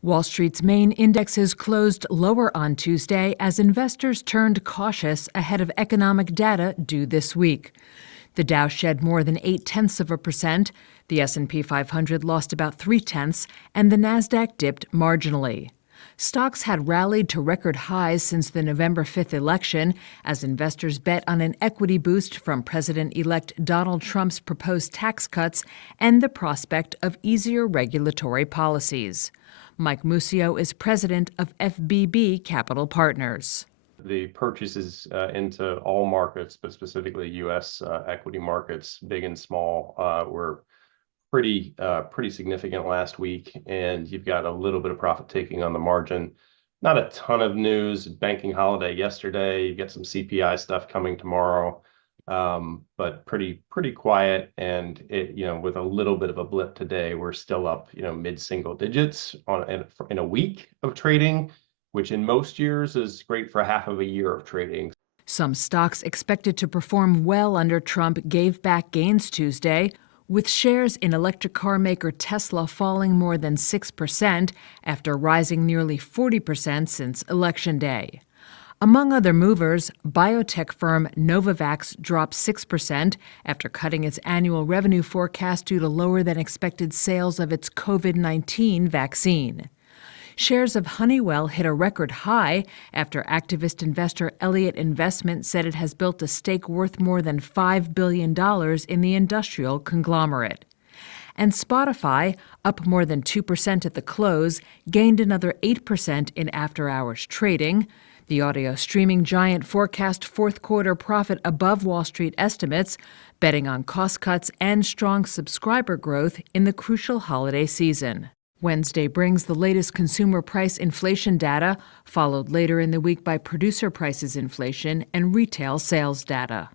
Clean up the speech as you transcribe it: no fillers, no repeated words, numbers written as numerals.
Wall Street's main indexes closed lower on Tuesday as investors turned cautious ahead of economic data due this week. The Dow shed more than 0.8%, the S&P 500 lost about 0.3%, and the Nasdaq dipped marginally. Stocks had rallied to record highs since the November 5th election as investors bet on an equity boost from President-elect Donald Trump's proposed tax cuts and the prospect of easier regulatory policies. Mike Muscio is president of FBB Capital Partners. The purchases into all markets, but specifically U.S. Equity markets, big and small, were pretty significant last week, and you've got a little bit of profit taking on the margin. Not a ton of news. Banking holiday yesterday. You've got some CPI stuff coming tomorrow, but pretty quiet. And with a little bit of a blip today, we're still up mid-single digits in a week of trading, which in most years is great for half of a year of trading. Some stocks expected to perform well under Trump gave back gains Tuesday, with shares in electric car maker Tesla falling more than 6% after rising nearly 40% since Election Day. Among other movers, biotech firm Novavax dropped 6% after cutting its annual revenue forecast due to lower than expected sales of its COVID-19 vaccine. Shares of Honeywell hit a record high after activist investor Elliott Investment said it has built a stake worth more than $5 billion in the industrial conglomerate. And Spotify, up more than 2% at the close, gained another 8% in after-hours trading. The audio streaming giant forecast fourth-quarter profit above Wall Street estimates, betting on cost cuts and strong subscriber growth in the crucial holiday season. Wednesday brings the latest consumer price inflation data, followed later in the week by producer prices inflation and retail sales data.